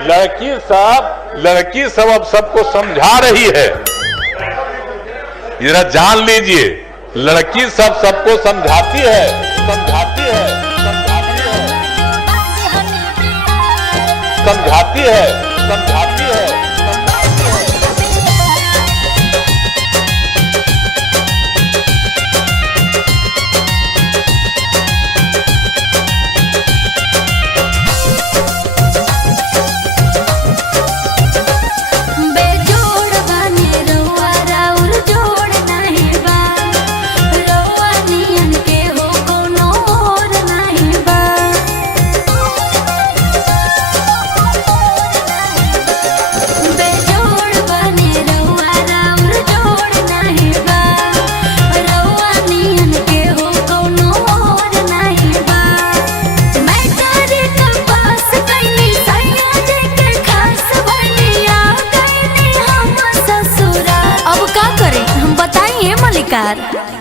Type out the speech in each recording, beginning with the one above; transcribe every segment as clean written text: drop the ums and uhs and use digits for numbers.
लड़की सब अब सबको समझा रही है। जरा जान लीजिए, लड़की सबको समझाती है, समझाती है, समझाती है, समझाती है, समझाती है, समझाती है।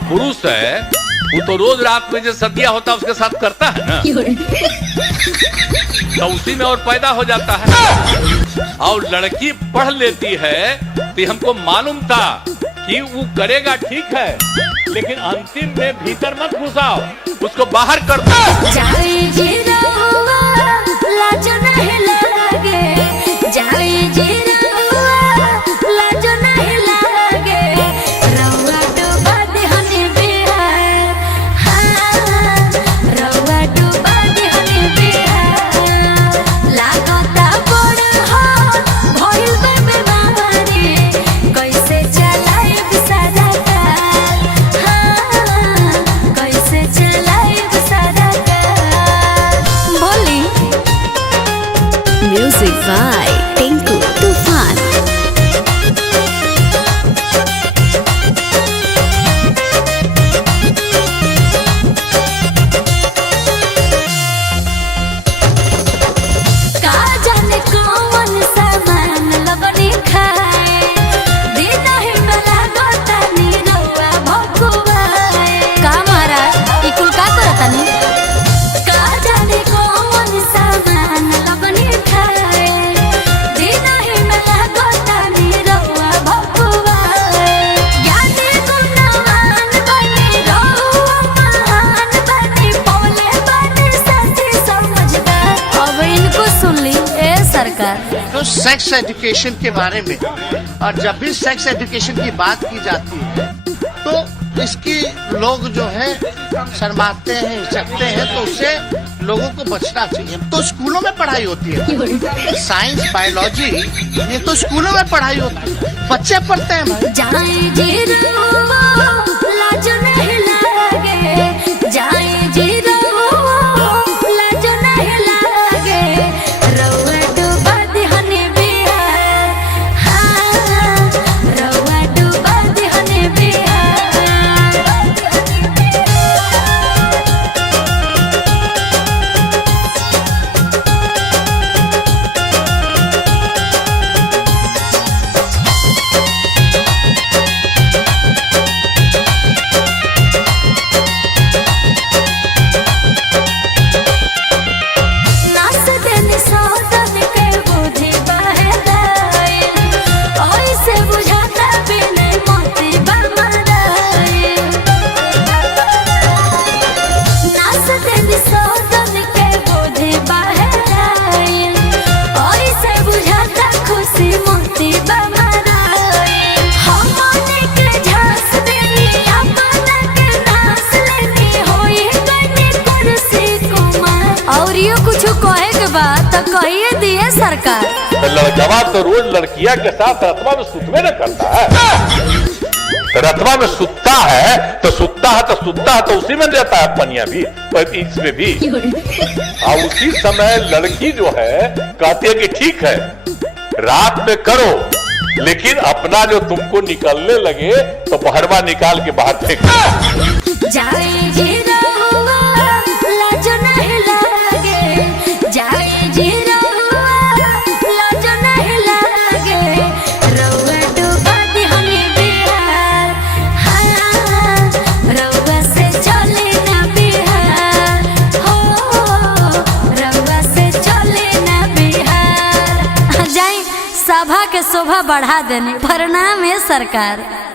पुरुष है वो तो रोज रात में जो सदिया होता है उसके साथ करता है ना, तो उसी में और पैदा हो जाता है। और लड़की पढ़ लेती है तो हमको मालूम था कि वो करेगा ठीक है, लेकिन अंतिम में भीतर मत घुसाओ, उसको बाहर कर दो। Music by Tinku Tufan। तो सेक्स एजुकेशन के बारे में, और जब भी सेक्स एजुकेशन की बात की जाती है तो इसकी लोग जो है शर्माते हैं, हिचकते हैं, तो उससे लोगों को बचना चाहिए। तो स्कूलों में पढ़ाई होती है, साइंस बायोलॉजी ये तो स्कूलों में पढ़ाई होती है, बच्चे पढ़ते हैं। कहिए दिए सरकार। लड़कवा तो रोज लड़किया के साथ रतवा में सुतवे न करता है, रतवा में सुतता है तो उसी में देता है पनिया भी, इसमें भी। और उसी समय लड़की जो है कहती है कि ठीक है रात में करो, लेकिन अपना जो तुमको निकलने लगे तो बहरवा निकाल के बाहर फेंक। सभा के शोभा बढ़ा देने। प्रणाम है सरकार।